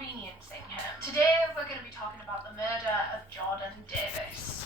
inconveniencing him. Today we're going to be talking about the murder of Jordan Davis.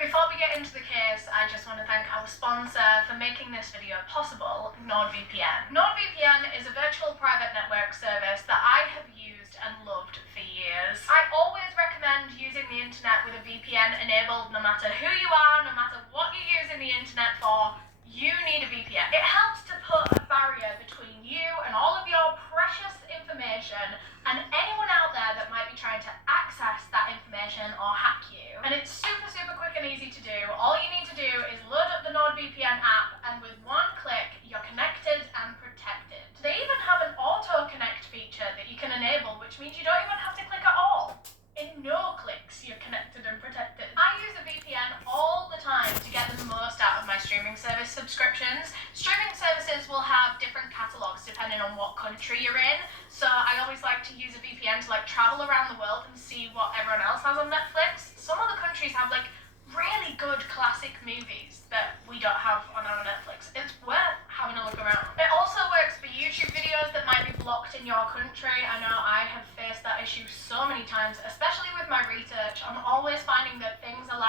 Before we get into the case, I just want to thank our sponsor for making this video possible, NordVPN. NordVPN is a virtual private network service that I have used and loved for years. I always recommend using the internet with a VPN enabled. No matter who you are, no matter what you're using the internet for, you need a VPN. It helps to put a barrier between you and all of your precious information and anyone out there that might be trying to access that information or hack you. And it's super quick and easy to do. All you need to do is load up the NordVPN app, and with one click, you're connected and protected. They even have an auto connect feature that you can enable, which means you don't even have to click at all. In no clicks, you're connected and protected. I use a VPN all the time to get the most out of my streaming service subscriptions. Streaming services will have different catalogs depending on what country you're in. So I always like to use a VPN to travel around the world and see what everyone else has on Netflix. Some other countries have really good classic movies that we don't have on our Netflix. It's worth having a look around. It also works for YouTube videos that might be blocked in your country. I know I have faced that issue so many times, especially with my research. I'm always finding that things are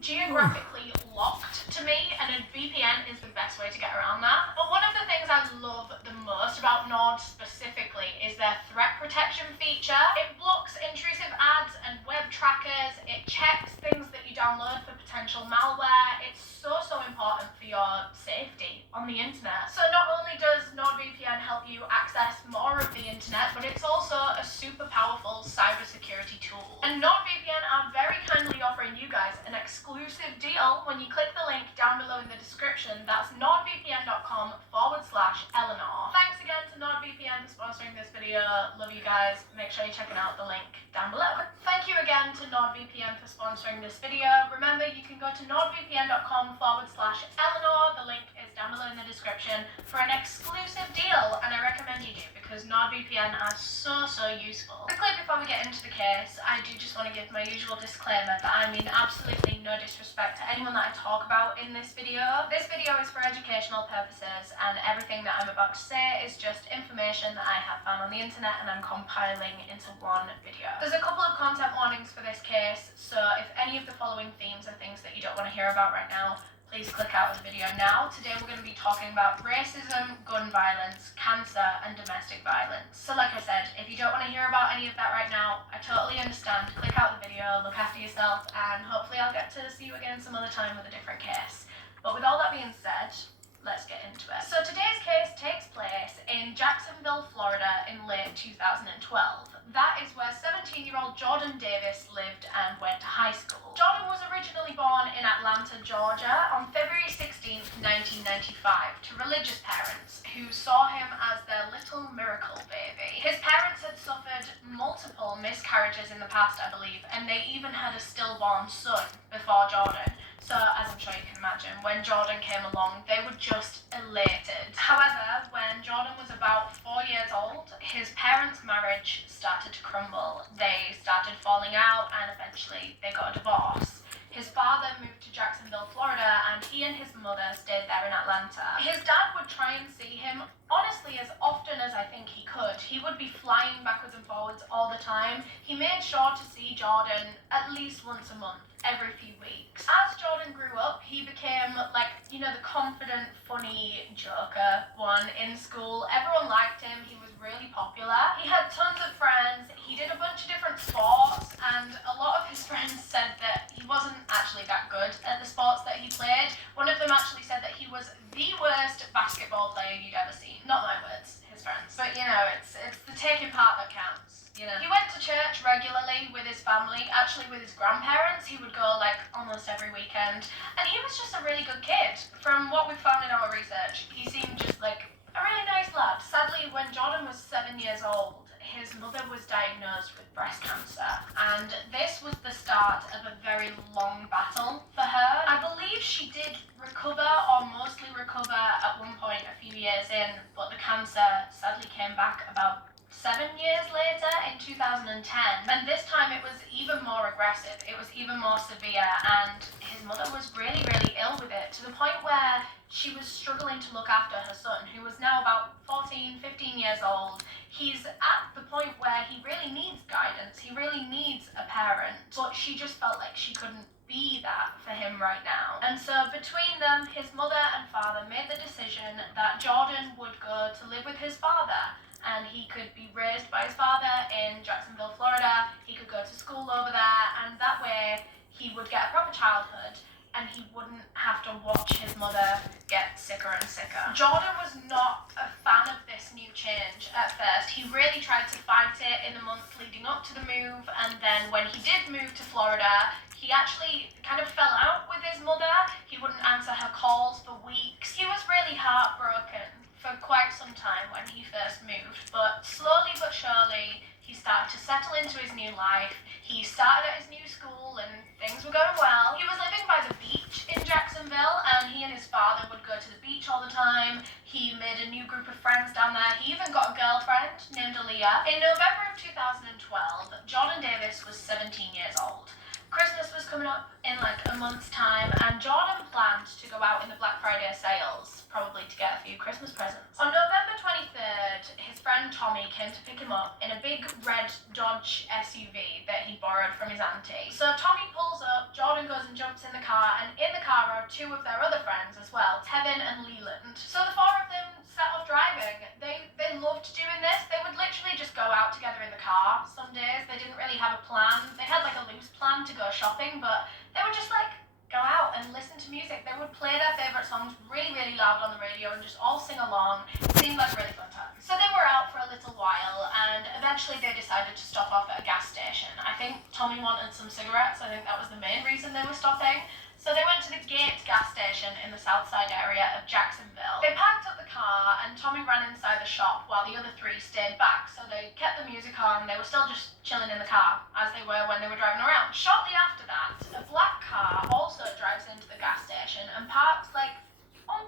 geographically locked to me, and a VPN is the best way to get around that. But one of the things I love the most about Nord specifically is their threat protection feature. It blocks intrusive ads and web trackers. It checks things that you download for potential malware. It's so important for your safety on the internet. So not only does NordVPN help you access more of the internet, but it's also a super powerful cybersecurity tool. And NordVPN are very kindly offering you guys an exclusive deal when you click the link down below in the description. That's nordvpn.com/Eleanor. Thanks again to NordVPN for sponsoring this video. Love you guys. Make sure you're checking out the link down below. Thank you again to NordVPN for sponsoring this video. Remember, you can go to nordvpn.com/Eleanor. The link is down below in the description for an exclusive deal, and I recommend you do because NordVPN are so useful. Quickly before we get into the case, I do just want to give my usual disclaimer that I mean absolutely no disrespect to anyone that I talk about in this video. This video is for educational purposes, and everything that I'm about to say is just information that I have found on the internet and I'm compiling into one video. There's a couple of content warnings for this case, so if any of the following themes are things that you don't want to hear about right now, please click out of the video now. Today we're going to be talking about racism, gun violence, cancer, and domestic violence. So like I said, if you don't want to hear about any of that right now, I totally understand. Click out the video, look after yourself, and hopefully I'll get to see you again some other time with a different case. But with all that being said, let's get into it. So today's case takes place in Jacksonville, Florida in late 2012. That is where 17-year-old Jordan Davis lived and went to high school. Jordan was originally born in Atlanta, Georgia on February 16th, 1995 to religious parents who saw him as their little miracle baby. His parents had suffered multiple miscarriages in the past, I believe, and they even had a stillborn son before Jordan. So, as I'm sure you can imagine, when Jordan came along, they were just elated. However, when Jordan was about 4 years old, his parents' marriage started to crumble. They started falling out, and eventually they got a divorce. His father moved to Jacksonville, Florida, and he and his mother stayed there in Atlanta. His dad would try and see him, honestly, as often as I think he could. He would be flying backwards and forwards all the time. He made sure to see Jordan at least once a month, every few weeks. As Jordan grew up, he became the confident, funny joker one in school. Everyone liked him. He was really popular. He had tons of friends. He did a bunch of different sports, and a lot of his friends said that he wasn't actually that good at the sports that he played. One of them actually said that he was the worst basketball player you'd ever seen. Not my words, his friends. But it's the taking part that counts. He went to church regularly with his family, actually with his grandparents. He would go almost every weekend, and he was just a really good kid. From what we found in our research, he seemed just a really nice lad. Sadly, when Jordan was 7 years old, his mother was diagnosed with breast cancer, and this was the start of a very long battle for her. I believe she did recover, or mostly recover, at one point a few years in, but the cancer sadly came back about 7 years later, in 2010, and this time it was even more aggressive, it was even more severe, and his mother was really, really ill with it, to the point where she was struggling to look after her son, who was now about 14, 15 years old. He's at the point where he really needs guidance, he really needs a parent, but she just felt like she couldn't be that for him right now. And so between them, his mother and father made the decision that Jordan would go to live with his father, and he could be raised by his father in Jacksonville, Florida. He could go to school over there, and that way he would get a proper childhood and he wouldn't have to watch his mother get sicker and sicker. Jordan was not a fan of this new change at first. He really tried to fight it in the months leading up to the move, and then when he did move to Florida, he actually kind of fell out with his mother. He wouldn't answer her calls for weeks. He was really heartbroken for quite some time when he first moved, but slowly but surely he started to settle into his new life. He started at his new school and things were going well. He was living by the beach in Jacksonville, and he and his father would go to the beach all the time. He made a new group of friends down there. He even got a girlfriend named Aaliyah. In November of 2012, Jordan Davis was 17 years old. Christmas was coming up in like a month's time, and Jordan planned to go out in the Black Friday sales, probably to get a few Christmas presents. On November 23rd, his friend Tommy came to pick him up in a big red Dodge SUV that he borrowed from his auntie. So Tommy pulls up, Jordan goes and jumps in the car, and in the car are two of their other friends as well, Tevin and Leland. So the four of them set off driving. They loved doing this. They would literally just go out together in the car some days. They didn't really have a plan. They had like a loose plan to go shopping, but they would just like go out and listen to music. They would play their favourite songs really, really loud on the radio and just all sing along. It seemed like a really fun time. So they were out for a little while, and eventually they decided to stop off at a gas station. I think Tommy wanted some cigarettes. I think that was the main reason they were stopping. So they went to the Gate gas station in the Southside area of Jacksonville. They parked up the car, and Tommy ran inside the shop while the other three stayed back. So they kept the music on. They were still just chilling in the car, as they were when they were driving around. Shortly after that, a black car also drives into the gas station and parks like on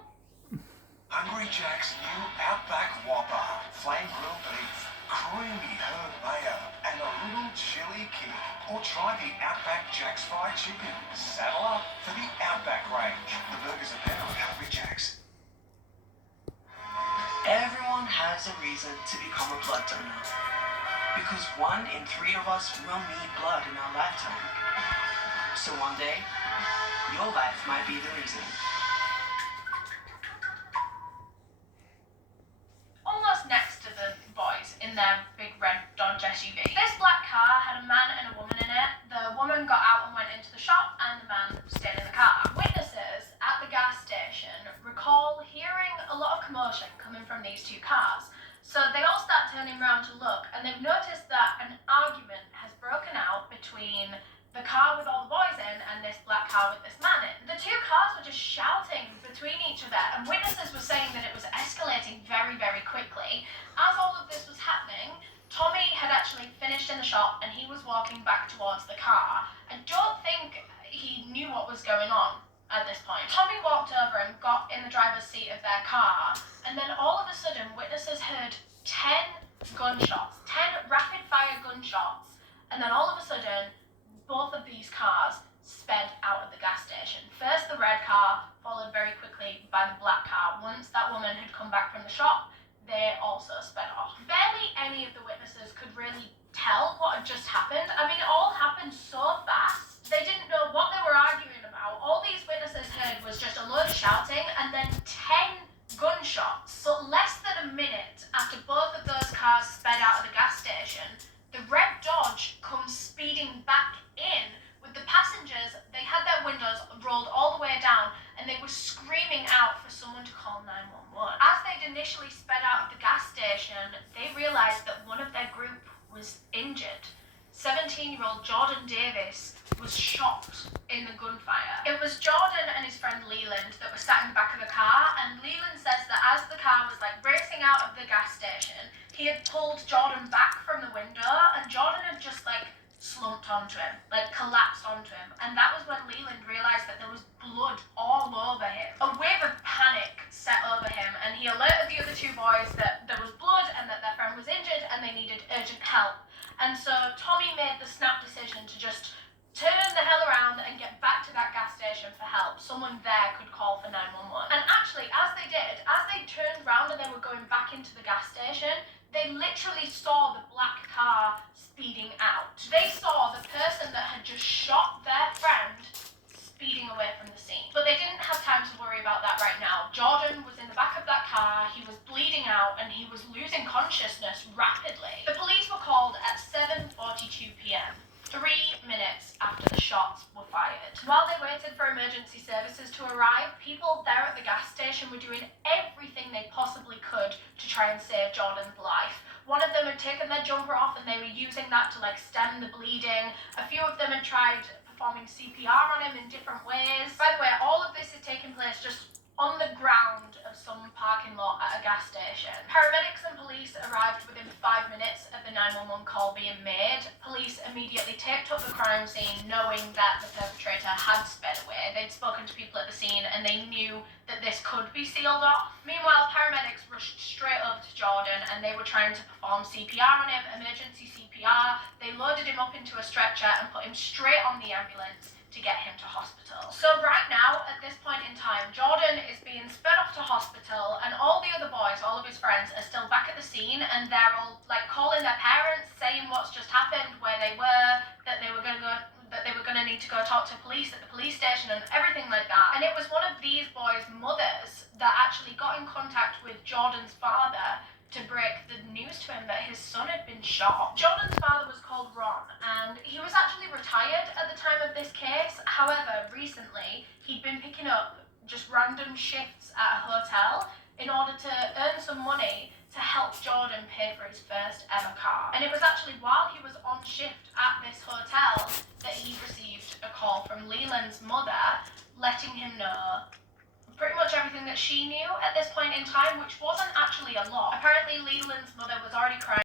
Hungry Jack's new Outback Whopper, flame grilled beef, creamy herb mayo, and a little chili kick. Or try the Outback Jack's fried chicken. Saddle up for the Outback range. The burgers are better at Hungry Jack's. Everyone has a reason to become a blood donor. Because 1 in 3 of us will need blood in our lifetime. So one day, your life might be the reason. almost next to the boys in their big red Dodge SUV. This black car had a man and a woman in it. The woman got out and went into the shop, and the man stayed in the car. Witnesses at the gas station recall hearing a lot of commotion coming from these two cars. So they all start turning around to look, and they've noticed that an argument has broken out between the car with all the boys in and this black car with this man in. The two cars were just shouting between each other, and witnesses were saying that it was escalating very, very quickly. As all of this was happening, Tommy had actually finished in the shop and he was walking back towards the car. I don't think he knew what was going on at this point. Tommy walked over and got in the driver's seat of their car, and then all of a sudden witnesses heard 10 gunshots, 10 rapid-fire gunshots, and then all of a sudden both of these cars sped out of the gas station. First the red car, followed very quickly by the black car. Once that woman had come back from the shop, they also sped off. Barely any of the witnesses could really tell what had just happened. I mean, it all happened so fast. They didn't know what they were arguing about. All these witnesses heard was just a load of shouting and then 10 gunshots. But less than a minute after both of those cars sped out of the gas station, the red Dodge comes speeding back in with the passengers. They had their windows rolled all the way down and they were screaming out for someone to call 911. As they'd initially sped out of the gas station, they realised that one of their group was injured. 17-year-old Jordan Davis was shot in the gunfire. It was Jordan and his friend Leland that were sat in the back of the car, and Leland says that as the car was racing out of the gas station, he had pulled Jordan back from the window, and Jordan had just slumped onto him, collapsed onto him. And that was when Leland realised that there was blood all over him. A wave of panic set over him, and he alerted the other two boys that there was blood and that their friend was injured and they needed help. And so Tommy made the snap decision to just turn the hell around and get back to that gas station for help. Someone there could call for 911. And actually, as they turned around and they were going back into the gas station, they literally saw the black car speeding out. They saw the person that had just shot their friend speeding away from the scene. But they didn't have time to worry about that right now. Jordan was in the back of that car, he was bleeding out, and he was losing consciousness rapidly. The police were called at 7:42 p.m. 3 minutes after the shots were fired. While they waited for emergency services to arrive, people there at the gas station were doing everything they possibly could to try and save Jordan's life. One of them had taken their jumper off and they were using that to stem the bleeding. A few of them had tried performing CPR on him in different ways. By the way, all of this is taking place just on the ground of some parking lot at a gas station. Paramedics and police arrived within 5 minutes of the 911 call being made. Police immediately taped up the crime scene, knowing that the perpetrator had sped away. They'd spoken to people at the scene and they knew that this could be sealed off. Meanwhile, paramedics rushed straight up to Jordan and they were trying to perform CPR on him, emergency CPR. They loaded him up into a stretcher and put him straight on the ambulance to get him to hospital. So right now, at this point in time, Jordan is being sped off to hospital and all the other boys, all of his friends, are still back at the scene and they're all calling their parents, saying what's just happened, where they were, that they were gonna need to go talk to police at the police station and everything like that. And it was one of these boys' mothers that actually got in contact with Jordan's father to break the news to him that his son had been shot. Jordan's father was called Ron, and he was actually retired at the time of this case. However, recently, he'd been picking up just random shifts at a hotel in order to earn some money to help Jordan pay for his first ever car. And it was actually while he was on shift at this hotel that he received a call from Leland's mother letting him know pretty much everything that she knew at this point in time, which wasn't actually a lot. Apparently, Leland's mother was already crying